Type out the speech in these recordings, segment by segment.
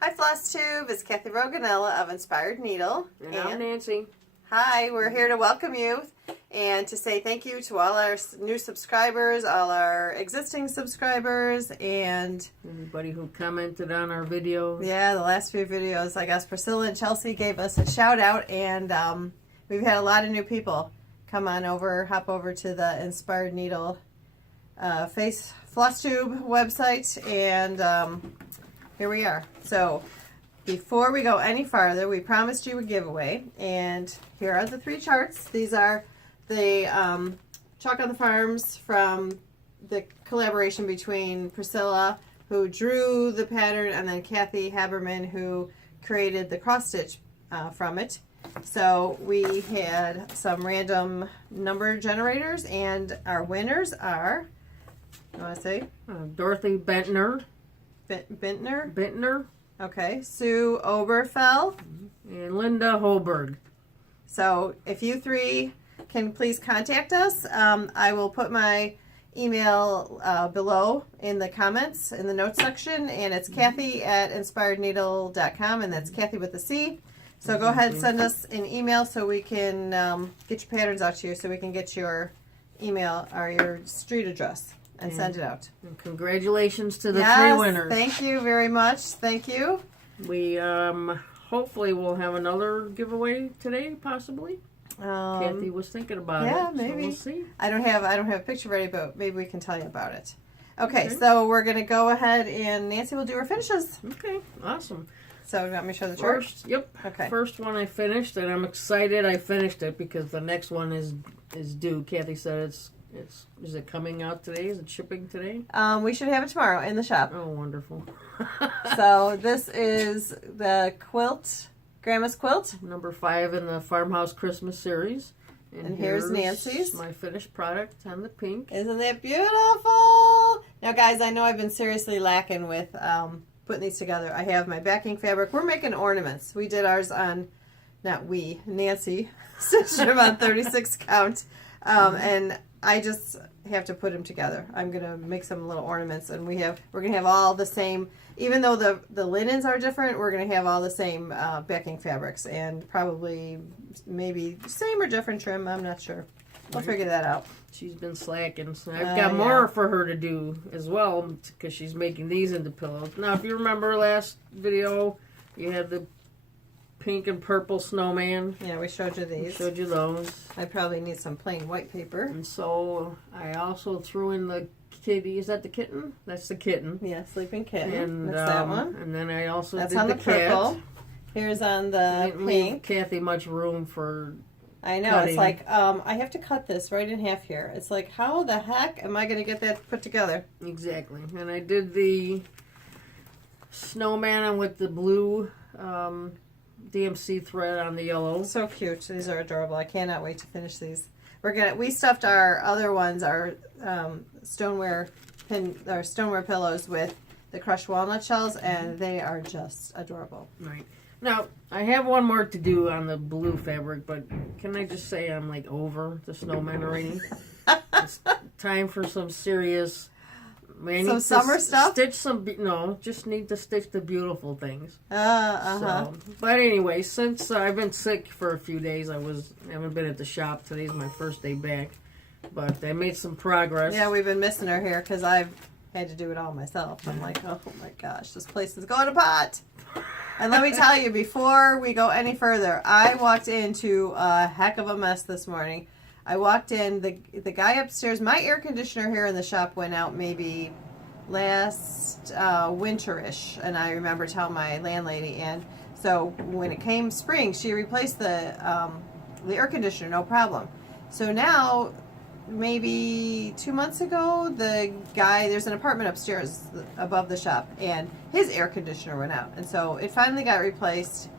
Hi Flosstube, it's Kathy Roganella of Inspired Needle. And I'm Nancy. Hi, we're here to welcome you and to say thank you to all our new subscribers, all our existing subscribers, and everybody who commented on our videos. Yeah, the last few videos. I guess Priscilla and Chelsea gave us a shout out, and we've had a lot of new people come on over, hop over to the Inspired Needle Flosstube website, and here we are. So before we go any farther, we promised you a giveaway, and here are the 3 charts. These are the Chalk on the Farms from the collaboration between Priscilla, who drew the pattern, and then Kathy Haberman, who created the cross stitch from it. So we had some random number generators, and our winners are, you want to say? Dorothy Bentner. Bentner. Okay. Sue Oberfell. And Linda Holberg. So if you 3 can please contact us, I will put my email below in the comments in the notes section, and it's Kathy@inspiredneedle.com, and that's Kathy with a C. So go ahead and send us an email so we can get your patterns out to you, so we can get your email or your street address and send it out. And congratulations to the 3 winners. Thank you very much. Thank you. We hopefully will have another giveaway today, possibly. Kathy was thinking about it. Yeah, maybe. So we'll see. I don't have a picture ready, but maybe we can tell you about it. Okay, so we're gonna go ahead and Nancy will do her finishes. Okay, awesome. So you want me to show the chart? Yep. Okay. First one I finished, and I'm excited I finished it because the next one is due. Kathy said is it coming out today? Is it shipping today? We should have it tomorrow in the shop. Oh, wonderful. So this is the quilt, Grandma's quilt. Number 5 in the Farmhouse Christmas series. And here's Nancy's. My finished product on the pink. Isn't that beautiful? Now guys, I know I've been seriously lacking with putting these together. I have my backing fabric. We're making ornaments. We did ours on, Nancy stitched them on 36 count. And I just have to put them together. I'm gonna make some little ornaments, and we're gonna have all the same. Even though the linens are different, we're gonna have all the same backing fabrics, and probably maybe same or different trim. I'm not sure. We'll figure that out. She's been slacking, so I've got more for her to do as well because she's making these into pillows. Now, if you remember last video, you had the pink and purple snowman. Yeah, we showed you these. We showed you those. I probably need some plain white paper. And so I also threw in the kitty. Is that the kitten? That's the kitten. Yeah, sleeping kitten. And that's that one. And then I also that's did on the purple. cat. Here's on the I didn't pink. leave Kathy much room for I know. cutting. It's like I have to cut this right in half here. It's like, how the heck am I going to get that put together? Exactly. And I did the snowman with the blue DMC thread on the yellow. So cute. These are adorable. I cannot wait to finish these. We stuffed our other ones, our stoneware pillows with the crushed walnut shells, and they are just adorable. Right. Now, I have one more to do on the blue fabric, but can I just say I'm like over the snowman already? It's time for some serious... Some summer stuff? Stitch some... No, just need to stitch the beautiful things. Uh-huh. So, but anyway, since I've been sick for a few days, haven't been at the shop. Today's my first day back. But I made some progress. Yeah, we've been missing her here because I've had to do it all myself. I'm like, oh my gosh, this place is going to pot. And let me tell you, before we go any further, I walked into a heck of a mess this morning. I walked in, the guy upstairs, my air conditioner here in the shop went out maybe last winter-ish, and I remember telling my landlady, and so when it came spring, she replaced the air conditioner, no problem. So now, maybe 2 months ago, the guy, there's an apartment upstairs above the shop, and his air conditioner went out, and so it finally got replaced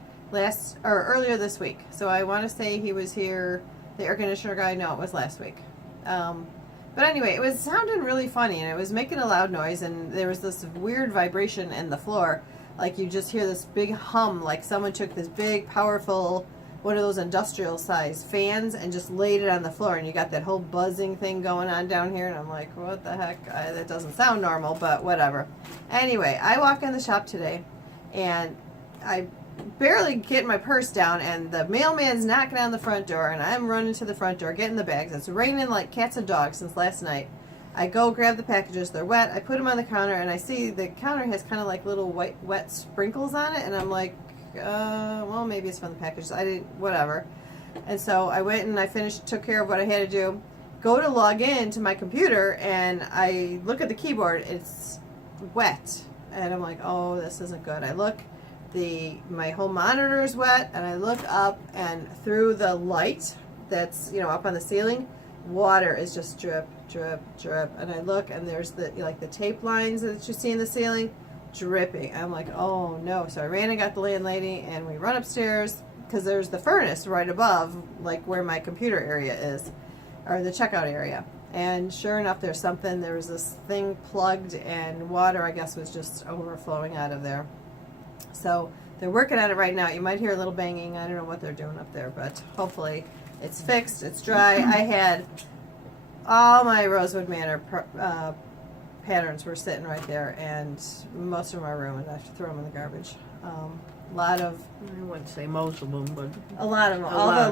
earlier this week. So I want to say he was here, the air conditioner guy. No, it was last week. But anyway, it was sounding really funny, and it was making a loud noise, and there was this weird vibration in the floor, like you just hear this big hum, like someone took this big, powerful, one of those industrial size fans and just laid it on the floor, and you got that whole buzzing thing going on down here, and I'm like, what the heck? That doesn't sound normal, but whatever. Anyway, I walk in the shop today, And I barely get my purse down, and the mailman's knocking on the front door, and I'm running to the front door, getting the bags. It's raining like cats and dogs since last night. I go grab the packages. They're wet. I put them on the counter, and I see the counter has kind of like little wet sprinkles on it, and I'm like, well, maybe it's from the packages. I didn't, whatever. And so I went and I took care of what I had to do. Go to log in to my computer, and I look at the keyboard. It's wet, and I'm like, oh, this isn't good. I look, my whole monitor is wet, and I look up, and through the light that's up on the ceiling, water is just drip, drip, drip. And I look, and there's the tape lines that you see in the ceiling dripping. I'm like, oh no. So I ran and got the landlady, and we run upstairs because there's the furnace right above, like where my computer area is, or the checkout area. And sure enough, there was this thing plugged, and water, I guess, was just overflowing out of there. So they're working on it right now. You might hear a little banging. I don't know what they're doing up there, but hopefully it's fixed. It's dry. I had all my Rosewood Manor patterns were sitting right there, and most of them are ruined. I have to throw them in the garbage. A lot of, I wouldn't say most of them, but a lot of them. All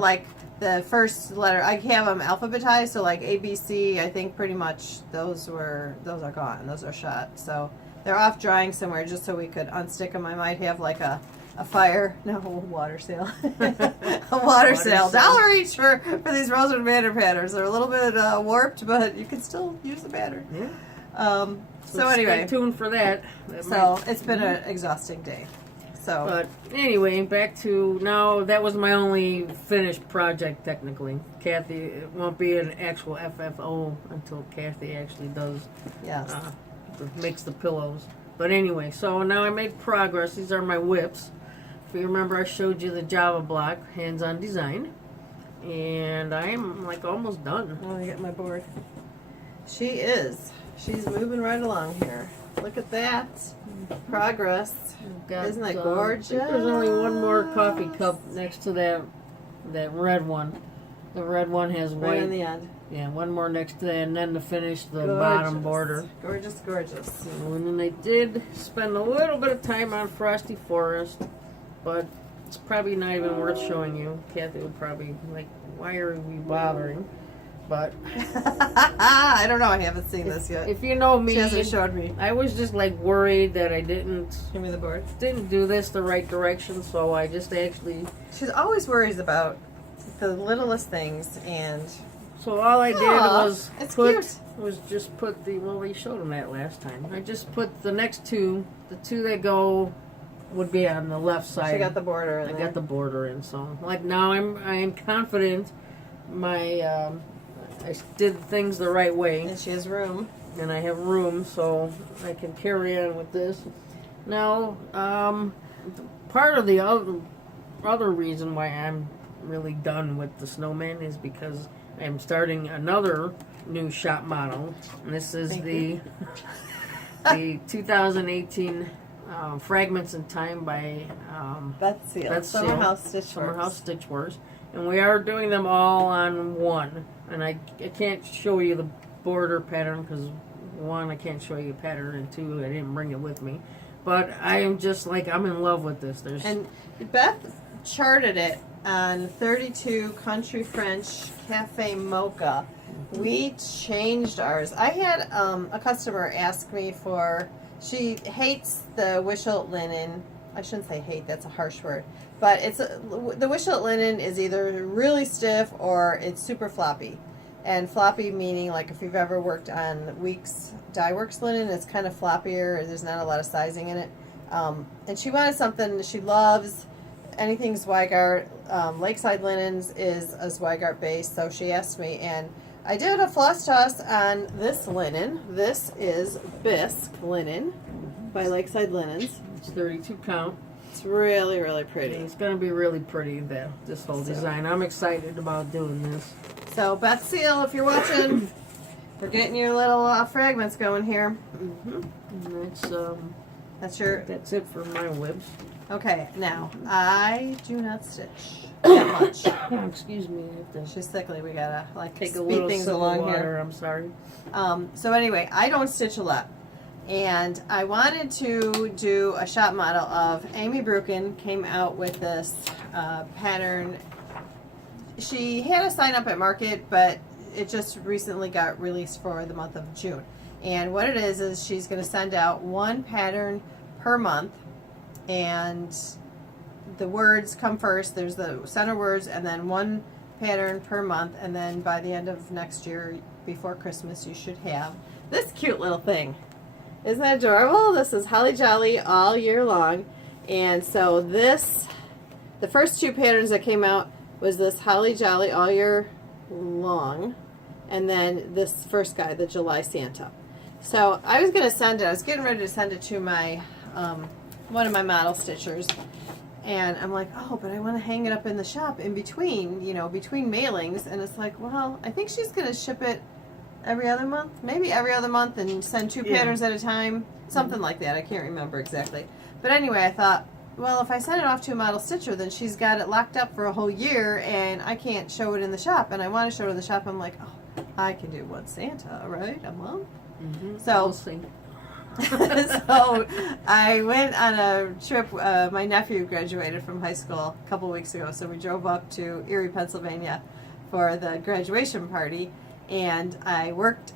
the first letter, I have them alphabetized, so like A, B, C, I think pretty much those are gone. Those are shot. So they're off drying somewhere just so we could unstick them. I might have like a water sale. A water sale. $1 each for these Rosewood Manor patterns. They're a little bit warped, but you can still use the pattern. Yeah. So anyway. Stay tuned for that. It's been an exhausting day. So. But anyway, back to now. That was my only finished project technically. Kathy, it won't be an actual FFO until Kathy actually does. Yes. Makes the pillows. But anyway, so now I made progress. These are my whips. If you remember, I showed you the Java block, hands-on design. And I'm like almost done. Oh, I get my board. She's moving right along here. Look at that. Progress. Isn't that gorgeous? I think there's only one more coffee cup next to that red one. The red one has white. Right on the end. Yeah, one more next to that, and then to finish the Gorgeous. bottom border. Gorgeous, gorgeous. And then I did spend a little bit of time on Frosty Forest, but it's probably not even worth showing you. Kathy would probably like, why are we bothering? But I don't know. I haven't seen this yet. If you know me, she hasn't showed me. I was just like worried that I didn't. Give me the board. Didn't do this the right direction, so I just actually. She's always worries about the littlest things, and. So all I did was just put the, well, we showed them that last time. I just put the next two, the two that go would be on the left side. She got the border in I there. got the border in, so like now I am confident I did things the right way. And she has room. And I have room, so I can carry on with this. Now, part of the other reason why I'm really done with the snowman is because I'm starting another new shop model, and this is the 2018 Fragments in Time by Beth Seal. Summer House Stitchworks, and we are doing them all on one. And I can't show you the border pattern because one, I can't show you a pattern, and two, I didn't bring it with me. But I am just like, I'm in love with this. And Beth charted it on 32 Country French Cafe Mocha. We changed ours. I had a customer ask me she hates the Wishilt linen. I shouldn't say hate, that's a harsh word. But the Wishilt linen is either really stiff or it's super floppy. And floppy meaning like if you've ever worked on Weeks Dye Works linen, it's kind of floppier. There's not a lot of sizing in it. And she wanted something she loves. Anything Zweigart. Lakeside Linens is a Zweigart base, so she asked me, and I did a floss toss on this linen. This is Bisque linen by Lakeside Linens. It's 32 count. It's really, really pretty. It's going to be really pretty, this whole design. I'm excited about doing this. So, Beth Seal, if you're watching, we're getting your little fragments going here. And that's it for my whips. Okay, now, I do not stitch that much. Excuse me. She's sickly. We gotta take a speed little things sip along of water. here. I'm sorry. So anyway, I don't stitch a lot. And I wanted to do a shop model of Amy Brukin came out with this pattern. She had a sign up at Market, but it just recently got released for the month of June. And what it is she's going to send out one pattern per month, and the words come first. There's the center words, and then one pattern per month, and then by the end of next year, before Christmas, you should have this cute little thing. Isn't that adorable? This is Holly Jolly all year long. And so this, the first two patterns that came out was this Holly Jolly all year long, and then this first guy, the July Santa. So I was going to send it, I was getting ready to send it to my, one of my model stitchers. And I'm like, oh, but I want to hang it up in the shop in between, you know, between mailings. And it's like, well, I think she's going to ship it every other month, maybe every other month, and send two patterns at a time, something like that. I can't remember exactly. But anyway, I thought, well, if I send it off to a model stitcher, then she's got it locked up for a whole year, and I can't show it in the shop. And I want to show it in the shop. I'm like, oh, I can do one Santa, right? A month? So, we'll see. So I went on a trip. My nephew graduated from high school a couple weeks ago, so we drove up to Erie, Pennsylvania for the graduation party. And I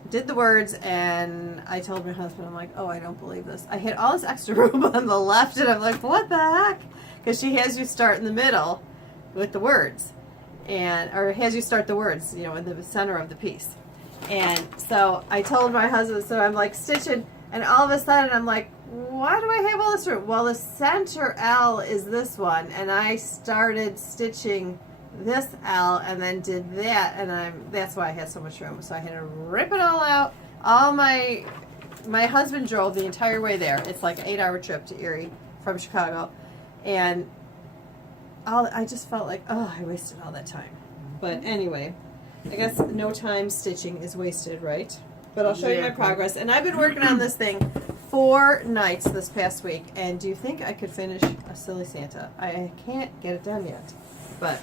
did the words, and I told my husband, I'm like, oh, I don't believe this. I had all this extra room on the left, and I'm like, what the heck? Because she has you start in the middle with the words, or has you start the words, you know, in the center of the piece. And so I told my husband, so I'm like stitching, and all of a sudden I'm like, why do I have all this room? Well, the center L is this one, and I started stitching this L and then did that, and that's why I had so much room. So I had to rip it all out. All my husband drove the entire way there. It's like an 8-hour trip to Erie from Chicago, and I just felt like, oh, I wasted all that time. But anyway, I guess no time stitching is wasted, right? But I'll show you my progress. And I've been working on this thing 4 nights this past week, and do you think I could finish a silly Santa? I can't get it done yet, but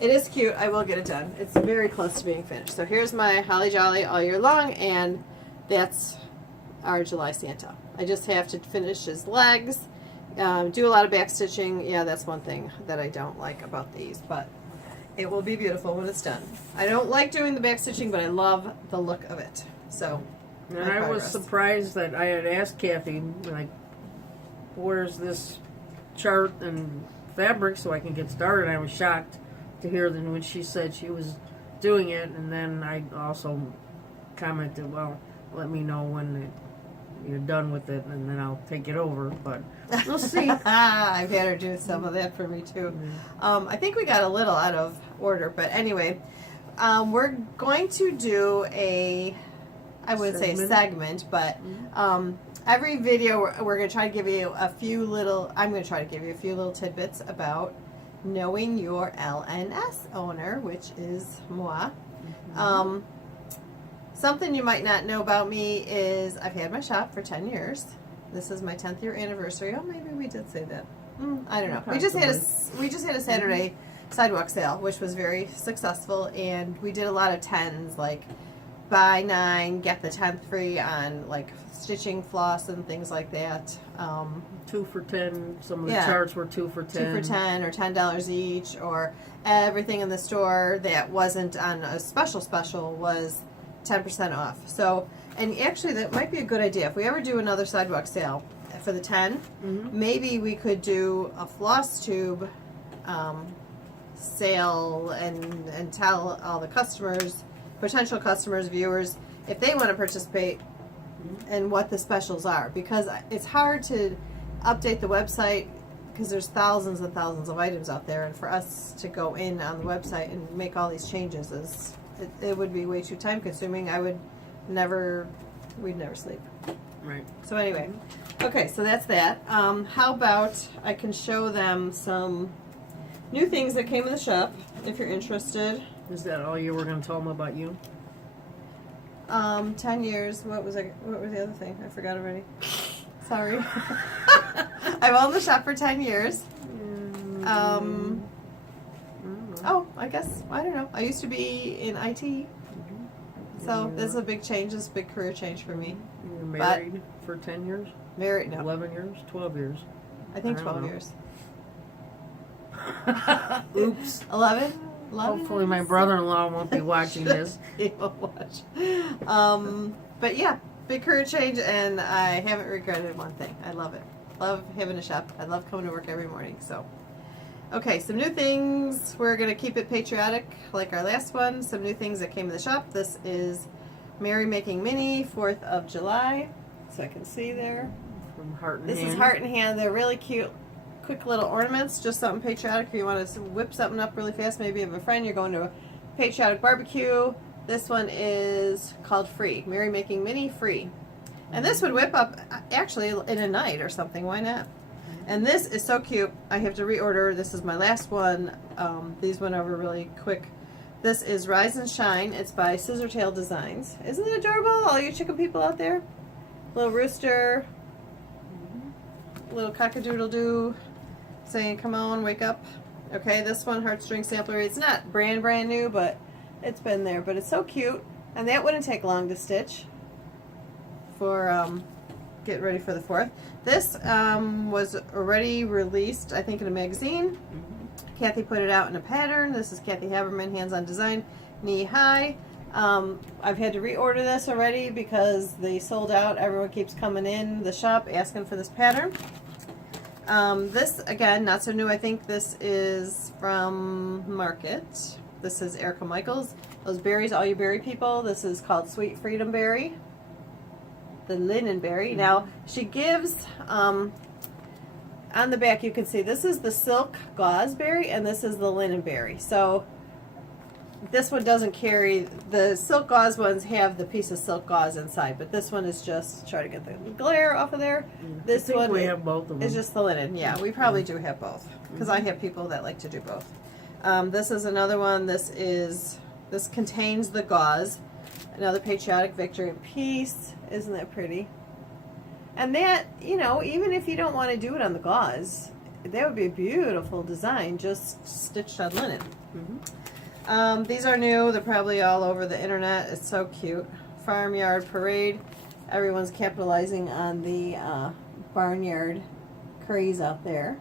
it is cute. I will get it done. It's very close to being finished. So here's my Holly Jolly all year long, and that's our July Santa. I just have to finish his legs, do a lot of back stitching. Yeah, that's one thing that I don't like about these, but it will be beautiful when it's done. I don't like doing the back stitching, but I love the look of it. So, and I was surprised that I had asked Kathy, like, where's this chart and fabric so I can get started. I was shocked to hear that when she said she was doing it, and then I also commented, well, let me know when you're done with it, and then I'll take it over, but we'll see. I've had her do some of that for me too. I think we got a little out of order, but anyway, we're going to do I wouldn't say a segment, but every video we're going to try to give you I'm going to try to give you a few little tidbits about knowing your LNS owner, which is moi. Something you might not know about me is I've had my shop for 10 years. This is my 10th year anniversary. Oh, maybe we did say that. I don't know. We just had a Saturday sidewalk sale, which was very successful, and we did a lot of 10s, like buy 9, get the 10th free on like stitching floss and things like that. 2 for 10. Some of the charts were 2 for 10. 2 for 10 or $10 each, or everything in the store that wasn't on a special was 10% off. So, and actually that might be a good idea. If we ever do another sidewalk sale for the 10, maybe we could do a Flosstube sale and tell all the customers, potential customers, viewers, if they want to participate and what the specials are, because it's hard to update the website because there's thousands and thousands of items out there, and for us to go in on the website and make all these changes it would be way too time consuming. We'd never sleep. Right. So anyway, okay, so that's that. How about I can show them some new things that came in the shop if you're interested. Is that all you were going to tell them about you? 10 years. What was the other thing? I forgot already. Sorry. I've owned the shop for 10 years. Oh, I guess, I don't know. I used to be in IT. So this is a big change. This is a big career change for me. You're a Married for 10 years? Married, no. 11 years? 12 years? I think I don't 12 know. years. Oops. 11? Hopefully my brother-in-law won't be watching this. He won't watch. But yeah, big career change, and I haven't regretted one thing. I love it. Love having a shop. I love coming to work every morning. So, okay, some new things. We're going to keep it patriotic like our last one. Some new things that came to the shop. This is Mary Making Mini, 4th of July. So I can see there. From Heart and This Hand. is Heart in Hand. They're really cute, quick little ornaments. Just something patriotic if you want to whip something up really fast. Maybe you have a friend, you're going to a patriotic barbecue. This one is called Free. Mary Making Mini Free. And this would whip up actually in a night or something. Why not? And this is so cute. I have to reorder. This is my last one. These went over really quick. This is Rise and Shine. It's by Scissortail Designs. Isn't it adorable? All you chicken people out there. Little rooster. Little cock-a-doodle-doo saying, come on, wake up. Okay, this one, Heartstring Sampler. It's not brand new, but it's been there. But it's so cute. And that wouldn't take long to stitch for getting ready for the 4th. This was already released, I think, in a magazine. Kathy put it out in a pattern. This is Kathy Haberman, Hands On Design, knee high. I've had to reorder this already because they sold out. Everyone keeps coming in the shop asking for this pattern. This, again, not so new. I think this is from Market. This is Erica Michaels. Those berries, all you berry people. This is called Sweet Freedom Berry. The linen berry. Now, she gives, on the back you can see, this is the silk gauze berry and this is the linen berry. So, this one doesn't carry, the silk gauze ones have the piece of silk gauze inside, but this one is just, try to get the glare off of there. This I think one we have both of them. is just the linen. Yeah, we probably do have both because I have people that like to do both. This is another one. This contains the gauze. Another patriotic Victory and Peace. Isn't that pretty? And that, you know, even if you don't want to do it on the gauze, that would be a beautiful design just stitched on linen. These are new. They're probably all over the internet. It's so cute. Farmyard Parade. Everyone's capitalizing on the barnyard craze out there.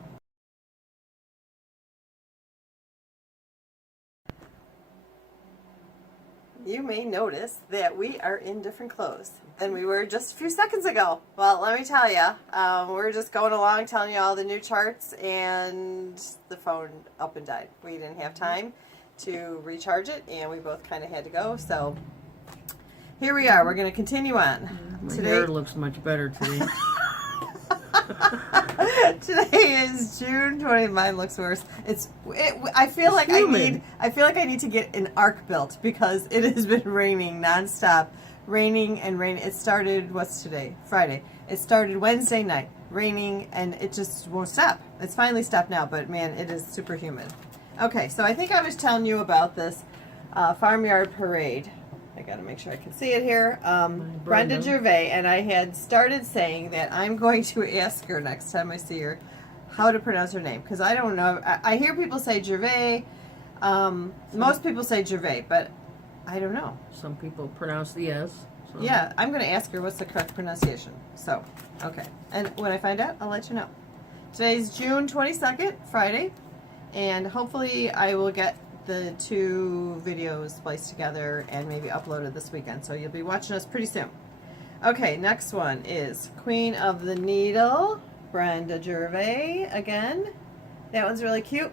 You may notice that we are in different clothes than we were just a few seconds ago. Well, let me tell you, we're just going along telling you all the new charts, and the phone up and died. We didn't have time to recharge it, and we both kind of had to go. So here we are. We're going to continue on. My hair looks much better today. Today is June 20th. Mine looks worse. I feel like I need to get an ark built because it has been raining nonstop. Raining and raining. It started, what's today? Friday. It started Wednesday night. Raining, and it just won't stop. It's finally stopped now, but man, it is super humid. Okay, so I think I was telling you about this Farmyard Parade. I gotta make sure I can see it here. Brenda Gervais, and I had started saying that I'm going to ask her next time I see her how to pronounce her name, because I don't know. I hear people say Gervais. Most people say Gervais, but I don't know. Some people pronounce the S. So. Yeah, I'm going to ask her what's the correct pronunciation. So, okay. And when I find out, I'll let you know. Today's June 22nd, Friday, and hopefully I will get the 2 videos spliced together and maybe uploaded this weekend. So you'll be watching us pretty soon. Okay, next one is Queen of the Needle, Brenda Gervais again. That one's really cute.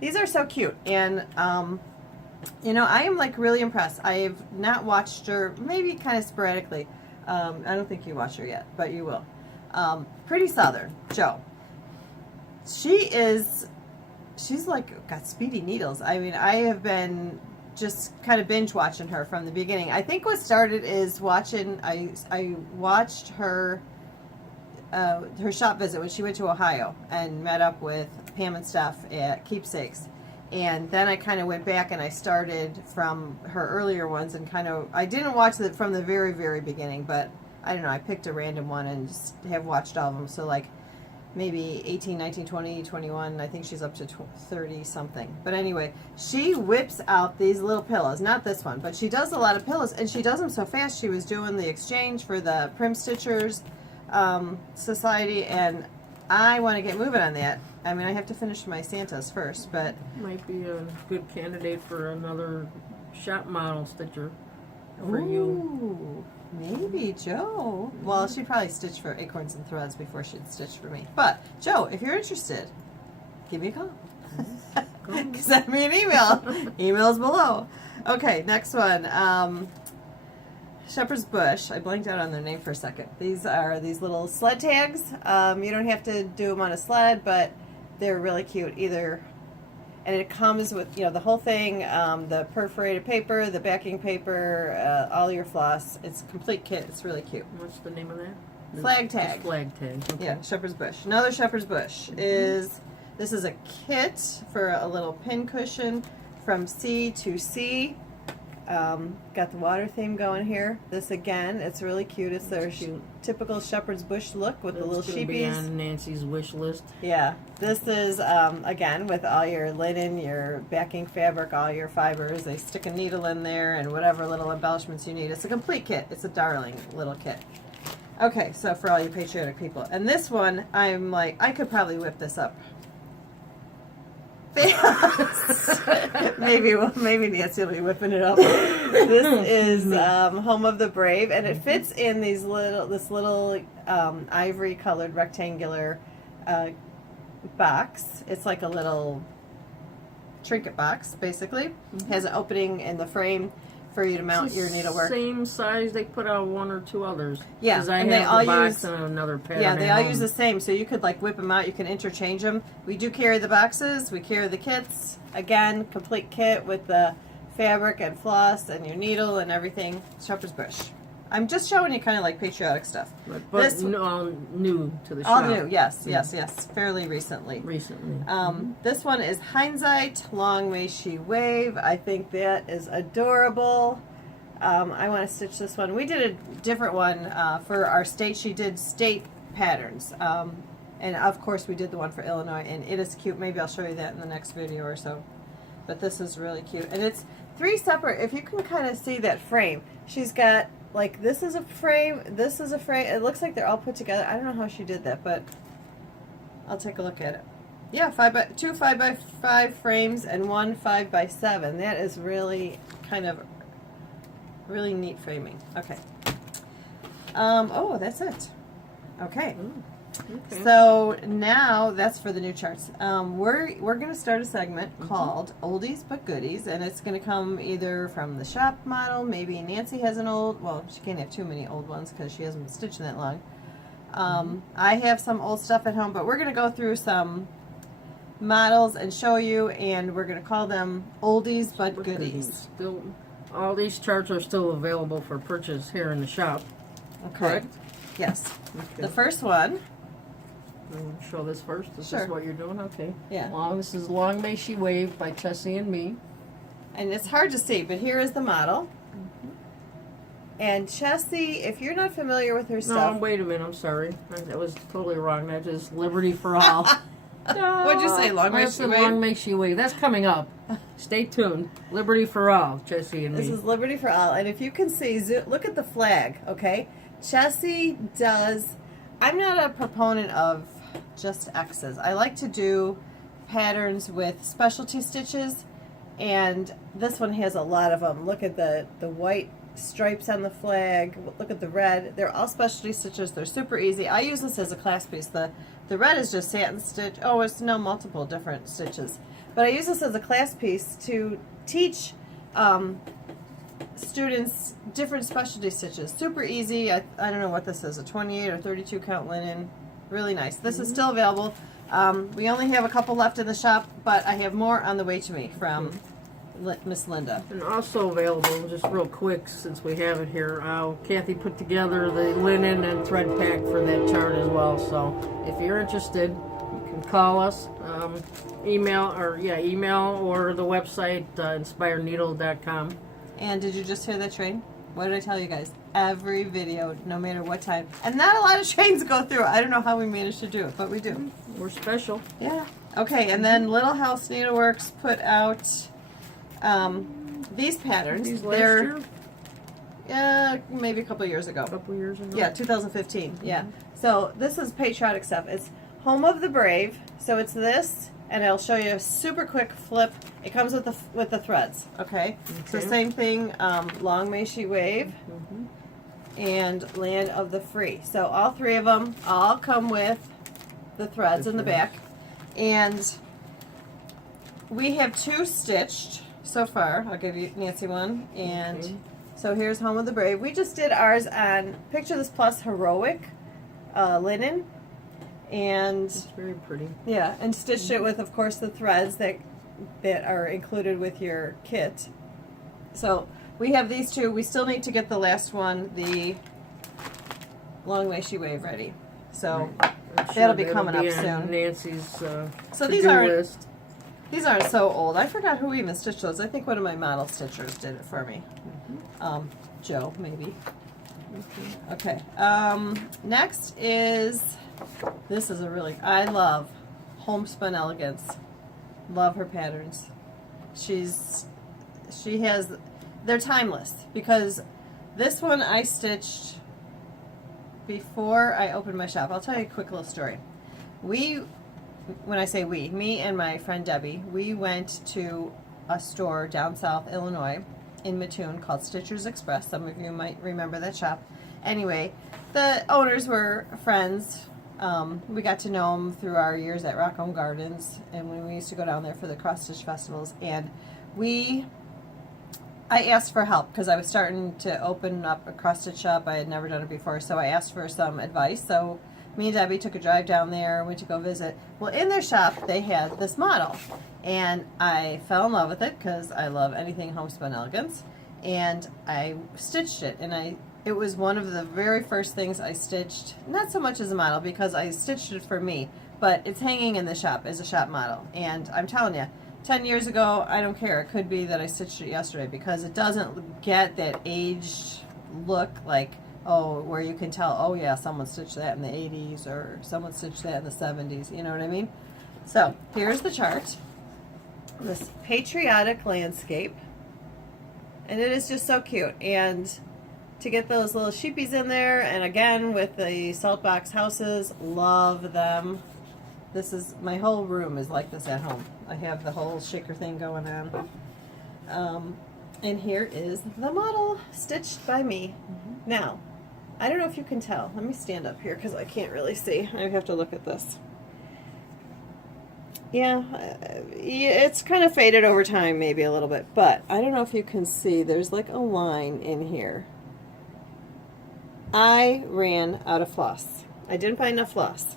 These are so cute, and you know, I am like really impressed. I have not watched her, maybe kind of sporadically. I don't think you watched her yet, but you will. Pretty Southern, Joe. She's like got speedy needles. I mean, I have been just kind of binge watching her from the beginning. I think what started is watching. I watched her shop visit when she went to Ohio and met up with Pam and Steph at Keepsakes, and then I kind of went back and I started from her earlier ones and I didn't watch it from the very beginning, but I don't know. I picked a random one and just have watched all of them. So like maybe 18, 19, 20, 21. I think she's up to 30 something. But anyway, she whips out these little pillows. Not this one, but she does a lot of pillows, and she does them so fast. She was doing the exchange for the Prim Stitchers Society, and I want to get moving on that. I mean, I have to finish my Santas first, but... Might be a good candidate for another shop model stitcher for you. Maybe Joe. Well, she'd probably stitch for Acorns and Threads before she'd stitch for me. But, Joe, if you're interested, give me a call. Send me an email. Email's below. Okay, next one. Shepherd's Bush. I blanked out on their name for a second. These are these little sled tags. You don't have to do them on a sled, but they're really cute. And it comes with, the whole thing, the perforated paper, the backing paper, all your floss. It's a complete kit. It's really cute. What's the name of that? Flag tag. Flag tag. Okay. Yeah, Shepherd's Bush. Another Shepherd's Bush is, this is a kit for a little pin cushion from C to C. Got the water theme going here. This again, it's really cute. It's their typical Shepherd's Bush look with the little sheepies. Be on Nancy's wish list. Yeah, this is again with all your linen, your backing fabric, all your fibers. They stick a needle in there and whatever little embellishments you need. It's a complete kit. It's a darling little kit. Okay, so for all you patriotic people, and this one, I'm like, I could probably whip this up. maybe Nancy will be whipping it up. This is Home of the Brave, and it fits in this little ivory colored rectangular box. It's like a little trinket box, basically. Has an opening in the frame for you to mount your needlework. Same size. They put out one or two others. Yeah, because I have the box and another pair. Yeah, they all use the same, so you could like whip them out. You can interchange them. We do carry the boxes. We carry the kits. Again, complete kit with the fabric and floss and your needle and everything. Shepherd's Bush. I'm just showing you kind of like patriotic stuff. But this, all new to the shop. All new, yes, fairly recently. This one is Hindsight, Long May She Wave. I think that is adorable. I want to stitch this one. We did a different one for our state. She did state patterns. And of course we did the one for Illinois, and it is cute. Maybe I'll show you that in the next video or so. But this is really cute. And it's 3 separate, if you can kind of see that frame. She's got, like, this is a frame, this is a frame. It looks like they're all put together. I don't know how she did that, but I'll take a look at it. Yeah, 2 5x5 frames and 1 5x7. That is really kind of really neat framing. Okay. Oh, that's it. Okay. Okay. So now that's for the new charts. We're going to start a segment called Oldies but Goodies, and it's going to come either from the shop model. Maybe Nancy has an old. Well, she can't have too many old ones because she hasn't been stitching that long. I have some old stuff at home, but we're going to go through some models and show you, and we're going to call them Oldies but Goodies. Still, all these charts are still available for purchase here in the shop. Okay. Correct? Yes. Okay. The first one. Show this first. Is Sure. this what you're doing? Okay. Yeah. This is Long May She Wave by Chessie and me. And it's hard to see, but here is the model. And Chessie, if you're not familiar with her stuff... No, wait a minute. I'm sorry. That was totally wrong. That is Liberty for All. No, what'd you say? Long May She Wave? Long May She Wave. That's coming up. Stay tuned. Liberty for All, Chessie and me. This is Liberty for All. And if you can see, look at the flag, okay? Chessie does... I'm not a proponent of just X's. I like to do patterns with specialty stitches, and this one has a lot of them. Look at the white stripes on the flag. Look at the red. They're all specialty stitches. They're super easy. I use this as a class piece. The red is just satin stitch. Oh, it's multiple different stitches. But I use this as a class piece to teach students different specialty stitches. Super easy. I don't know what this is, a 28 or 32 count linen. Really nice. This is still available. We only have a couple left in the shop, but I have more on the way to me from Miss Linda. And also available, just real quick, since we have it here, Kathy put together the linen and thread pack for that chart as well. So if you're interested, you can call us, email or the website inspiredneedle.com. And did you just hear that train? What did I tell you guys? Every video, no matter what time. And not a lot of trains go through. I don't know how we managed to do it, but we do. We're special. Yeah. Okay, and then Little House Needleworks put out these patterns. These last year? Yeah, maybe a couple years ago. A couple years ago. Yeah, 2015. Yeah. So this is patriotic stuff. It's Home of the Brave. So it's this, and I'll show you a super quick flip. It comes with the threads. Okay. So same thing. Long May She Wave, and Land of the Free. So all three of them all come with the threads in the back, and we have 2 stitched so far. I'll give you Nancy one, and so here's Home of the Brave. We just did ours on Picture This Plus Heroic linen, and it's very pretty. Yeah, and stitched it with, of course, the threads that are included with your kit. So we have these 2. We still need to get the last one, the Long May She Wave, ready. So that'll be coming up soon. Nancy's so list. These aren't so old. I forgot who even stitched those. I think one of my model stitchers did it for me. Joe, maybe. Okay. Next is, this is I love Homespun Elegance. Love her patterns. They're timeless, because this one I stitched before I opened my shop. I'll tell you a quick little story. When I say we, me and my friend Debbie, we went to a store down south Illinois in Mattoon called Stitchers Express. Some of you might remember that shop. Anyway, the owners were friends. We got to know them through our years at Rock Home Gardens, and when we used to go down there for the cross stitch festivals. And I asked for help because I was starting to open up a cross stitch shop. I had never done it before, so I asked for some advice. So me and Debbie took a drive down there, went to go visit. Well, in their shop, they had this model, and I fell in love with it because I love anything Homespun Elegance, and I stitched it, and it was one of the very first things I stitched, not so much as a model because I stitched it for me, but it's hanging in the shop as a shop model. And I'm telling you, 10 years ago, I don't care. It could be that I stitched it yesterday, because it doesn't get that aged look like, oh, where you can tell, oh yeah, someone stitched that in the 80s or someone stitched that in the 70s, you know what I mean? So here's the chart, this patriotic landscape, and it is just so cute. And to get those little sheepies in there, and again with the salt box houses, love them. This is, my whole room is like this at home. I have the whole shaker thing going on. And here is the model stitched by me. Now, I don't know if you can tell. Let me stand up here because I can't really see. I have to look at this. Yeah, it's kind of faded over time, maybe a little bit, but I don't know if you can see. There's like a line in here. I ran out of floss. I didn't buy enough floss.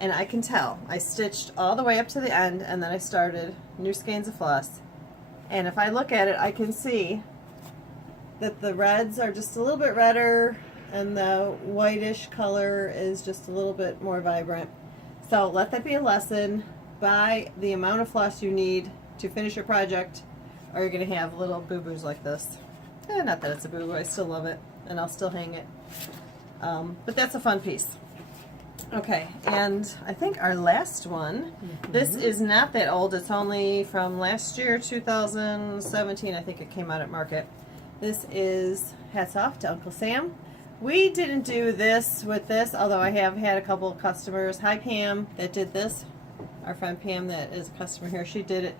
And I can tell. I stitched all the way up to the end, and then I started new skeins of floss. And if I look at it, I can see that the reds are just a little bit redder, and the whitish color is just a little bit more vibrant. So let that be a lesson. Buy the amount of floss you need to finish your project, or you're going to have little boo-boos like this. Not that it's a boo-boo, I still love it, and I'll still hang it. But that's a fun piece. Okay, and I think our last one, this is not that old, it's only from last year, 2017, I think it came out at Market. This is Hats Off to Uncle Sam. We didn't do this with this, although I have had a couple of customers. Hi Pam, that did this. Our friend Pam that is a customer here, she did it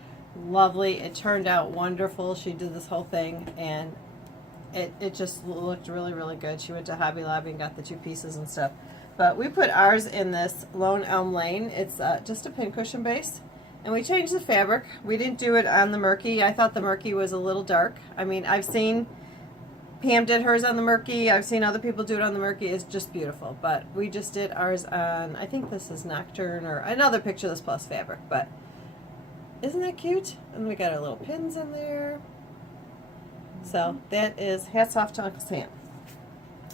lovely. It turned out wonderful. She did this whole thing, and it just looked really, really good. She went to Hobby Lobby and got the 2 pieces and stuff. But we put ours in this Lone Elm Lane. It's just a pincushion base. And we changed the fabric. We didn't do it on the murky. I thought the murky was a little dark. I mean, I've seen Pam did hers on the murky. I've seen other people do it on the murky. It's just beautiful. But we just did ours on, I think this is Nocturne or another Picture This Plus fabric. But isn't that cute? And we got our little pins in there. So that is Hats Off to Uncle Sam.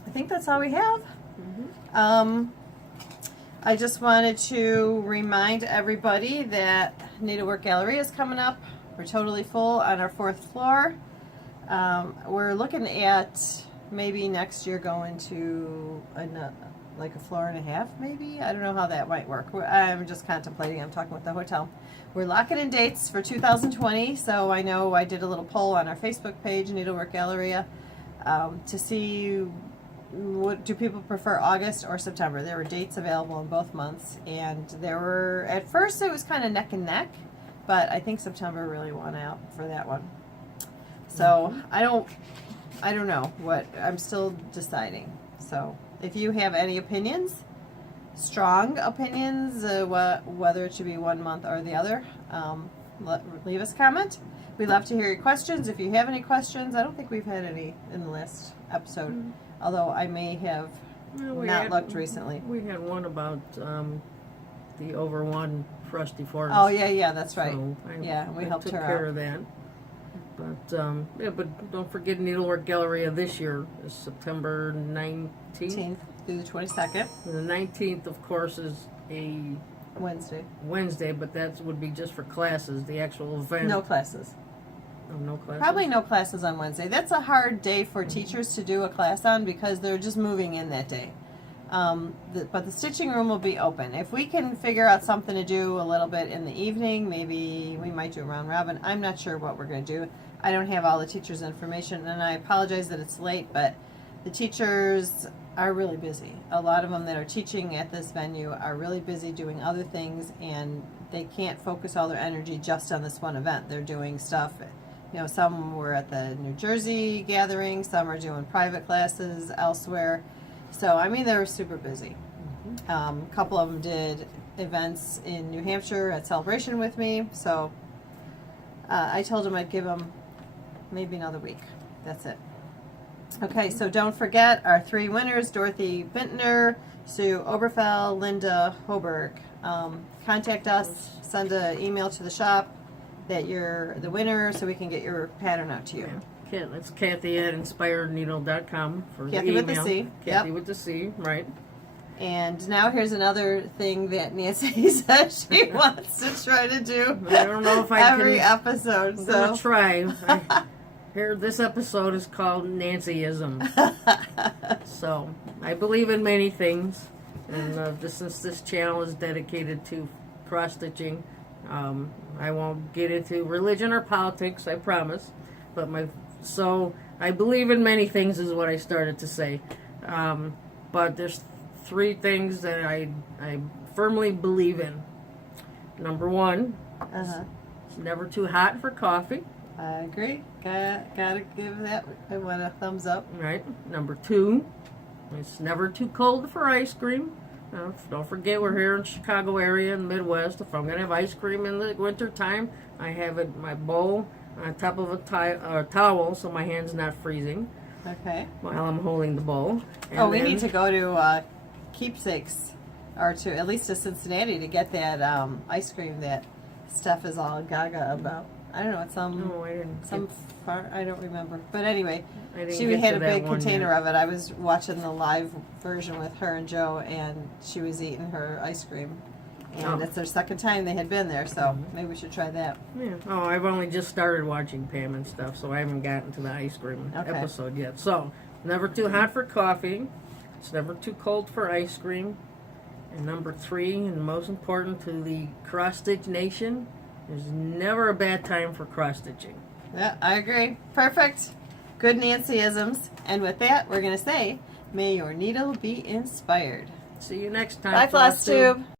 I think that's all we have. I just wanted to remind everybody that Needlework Gallery is coming up. We're totally full on our 4th floor. We're looking at maybe next year going to like a floor and a half, maybe. I don't know how that might work. I'm just contemplating. I'm talking with the hotel. We're locking in dates for 2020, so I know I did a little poll on our Facebook page, Needlework Galleria, to see what do people prefer, August or September. There were dates available in both months, and there were, at first it was kind of neck and neck, but I think September really won out for that one. So I don't know what, I'm still deciding. So if you have any opinions, strong opinions, whether it should be 1 month or the other, leave us a comment. We'd love to hear your questions. If you have any questions, I don't think we've had any in the last episode, although I may have looked recently. We had one about the over one Frosty Forest. Oh yeah, that's right. So we helped took her care out. of that. But but don't forget Needlework Galleria this year is September 19th 18th through the 22nd. The 19th, of course, is a Wednesday, but that would be just for classes. The actual event. no classes. Oh, no classes. Probably no classes on Wednesday. That's a hard day for teachers to do a class on because they're just moving in that day. But the stitching room will be open. If we can figure out something to do a little bit in the evening, maybe we might do a round robin. I'm not sure what we're going to do. I don't have all the teachers' information, and I apologize that it's late, but the teachers are really busy. A lot of them that are teaching at this venue are really busy doing other things, and they can't focus all their energy just on this one event. They're doing stuff, you know, some were at the New Jersey gathering, some are doing private classes elsewhere. So, I mean, they're super busy. A couple of them did events in New Hampshire at Celebration with me, so I told them I'd give them maybe another week. That's it. Okay, so don't forget our 3 winners, Dorothy Bintner, Sue Oberfell, Linda Hoberg. Contact us, send an email to the shop that you're the winner so we can get your pattern out to you. Yeah. It's Kathy at inspiredneedle.com for Kathy the email. with the C. Kathy with the C, right. And now here's another thing that Nancy says she wants to try to do. I don't know if I every can. episode. I'm So gonna try. Here, this episode is called Nancyisms. So I believe in many things, and since this channel is dedicated to cross stitching, I won't get into religion or politics. I promise. So I believe in many things is what I started to say. But there's 3 things that I firmly believe in. Number 1, it's never too hot for coffee. I agree. Gotta give that one a thumbs up. Right. Number 2, it's never too cold for ice cream. Don't forget we're here in the Chicago area in the Midwest. If I'm going to have ice cream in the winter time, I have it in my bowl on top of a towel so my hand's not freezing. Okay. While I'm holding the bowl. And we need to go to Keepsakes, or to at least to Cincinnati to get that ice cream that Steph is all gaga about. I don't know, it's I don't remember. But anyway, she had a big container of it. I was watching the live version with her and Joe, and she was eating her ice cream. And it's their second time they had been there, so maybe we should try that. Yeah. Oh, I've only just started watching Pam and stuff, so I haven't gotten to the ice cream episode yet. So, never too hot for coffee. It's never too cold for ice cream. And number 3, and most important to the cross-stitch nation, there's never a bad time for cross-stitching. Yeah, I agree. Perfect. Good Nancyisms. And with that, we're going to say, may your needle be inspired. See you next time. Bye, Flosstube.